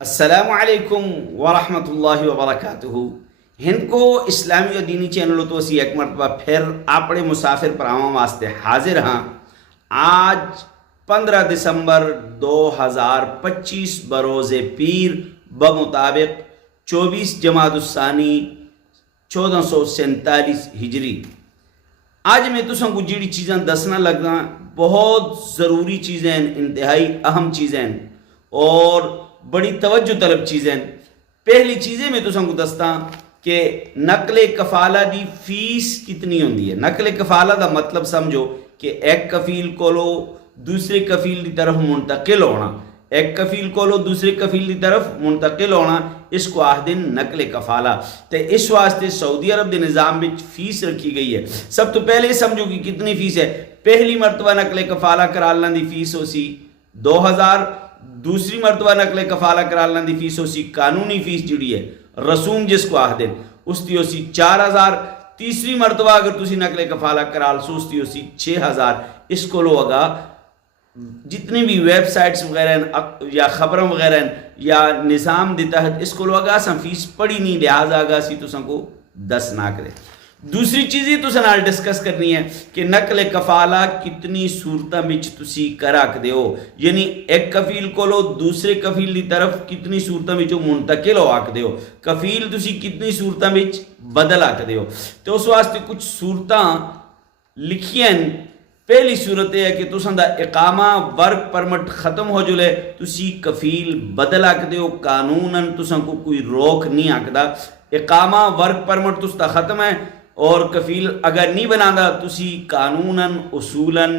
السلام علیکم ورحمۃ اللہ وبرکاتہ۔ ہند کو اسلامی و دینی چینلوں تو اسی ایک مرتبہ پھر اپنے مسافر پراواں واسطے حاضر ہاں۔ آج 15 دسمبر 2025 بروز پیر بمطابق 24 جمادی الثانی 1447 ہجری۔ آج میں تساں کو جڑی چیزاں دسنا لگا بہت ضروری چیزیں، انتہائی اہم چیزیں اور بڑی توجہ طلب چیزیں۔ پہلی چیزیں میں تساں کو دستا کہ نقل کفالہ دی فیس کتنی ہوندی ہے۔ نقل کفالہ دا مطلب سمجھو کہ ایک کفیل کولو دوسرے کفیل دی طرف منتقل ہونا، ایک کفیل کولو دوسرے کفیل دی طرف منتقل ہونا، اس کو آہدن نقل کفالہ۔ تے اس واسطے سعودی عرب دے نظام وچ فیس رکھی گئی ہے۔ سب تو پہلے سمجھو کہ کتنی فیس ہے۔ پہلی مرتبہ نقل کفالہ کرالنا دی فیس ہو سی 2000، دوسری مرتبہ نقل کفالہ کرالنا دی فیس ہو سی قانونی فیس جڑی ہے رسوم جس کو آہدن اس دی ہو سی 4000، تیسری مرتبہ اگر تسی نقل کفالہ کرال سو اس دی ہو سی 6000۔ اس کو لو اگا جتنی بھی ویب سائٹس وغیرہ یا خبروں وغیرہ یا نظام دے تحت اس کو لو اگا سن فیس پڑی نہیں، لہذا اگا سی تو سن کو دس نہ کرے۔ دوسری چیز یہ تو سنال ڈسکس کرنی ہے کہ نقل کفالہ کتنی صورتاں بچ تسی کراک دے ہو، یعنی ایک کفیل کو لو دوسرے کفیل دی طرف کتنی صورتاں بچ منتقل ہو آک دے ہو، کفیل تسی کتنی صورتاں بچ بدل آک دے ہو۔ تو اس واسطے کچھ صورتاں لکھیاں۔ پہلی صورت ہے کہ تساں دا اقامہ ورک پرمٹ ختم ہو جلے تسی کفیل بدل آک دے ہو، قانوناً تساں کو کوئی روک نہیں آکدا۔ اقامہ ورک پرمٹ تستا ختم ہے اور کفیل اگر نہیں بنانا تسی قانوناً اصولاً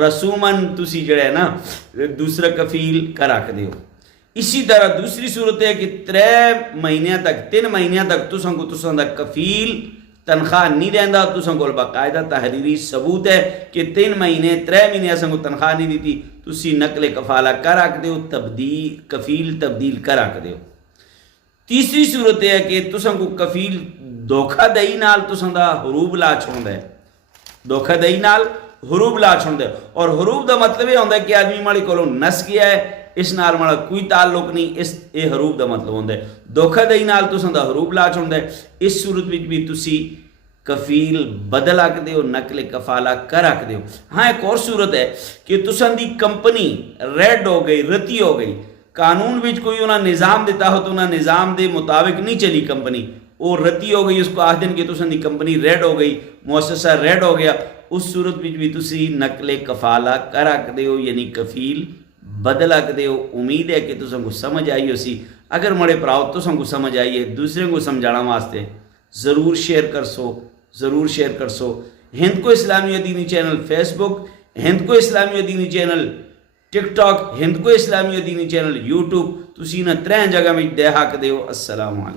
رسوماً تسی جڑے ہے نا دوسرا کفیل کرا کے دیو۔ اسی طرح دوسری صورت ہے کہ 3 مہینیاں تک تساں کو تساں دا کفیل تنخواہ نہیں دیندا، تساں کو باقاعدہ تحریری ثبوت ہے کہ 3 مہینے اساں کو تنخواہ نہیں دیتی، تسی نقل کفالہ کرا کے دیو، کفیل تبدیل کرا کے دیو۔ تیسری صورت ہے کہ تساں کو کفیل دھوکہ دہی نال تساں دا حروب لا چھوڑدا ہے، دھوکہ دہی نال حروب لا چھوڑدا ہے۔ اور حروب دا مطلب یہ ہوندا ہے کہ آدمی ماڑی کولوں نس گیا ہے، اس نال ماڑا کوئی تعلق نہیں، اس اے حروب دا مطلب ہوندا ہے۔ دھوکہ دہی نال تساں دا حروب لا چھوڑدا ہے۔ اس صورت وچ بھی تسی کفیل بدل آک دے ہو، نقل کفالہ کر آک دے ہو۔ ہاں ایک اور صورت ہے کہ تساں دی کمپنی ریڈ ہو گئی، رتی ہو گئی، قانون وچ کوئی انہاں نظام دیتا ہو تو انہاں نظام دے مطابق نہیں چلی کمپنی، وہ رتی ہو گئی، اس کو آہدن کہ تساں دی کمپنی ریڈ ہو گئی، مؤسسہ ریڈ ہو گیا، اس صورت وچ بھی تسی نقل کفالہ کر آکدے ہو، یعنی کفیل بدل آکدے ہو۔ امید ہے کہ تساں کو سمجھ آئی ہو سی۔ اگر مڑے پراؤ تساں کو سمجھ آئی ہے دوسرے کو سمجھانا واسطے ضرور شیئر کر سو۔ ہند کو اسلامی و دینی چینل فیس بک، ہند کو اسلامی و دینی چینل ٹک ٹاک، ہند کو اسلامی و دینی چینل یوٹیوب، تسی نہ 3 جگہ میں دے حق دے ہو۔ السلام علیکم۔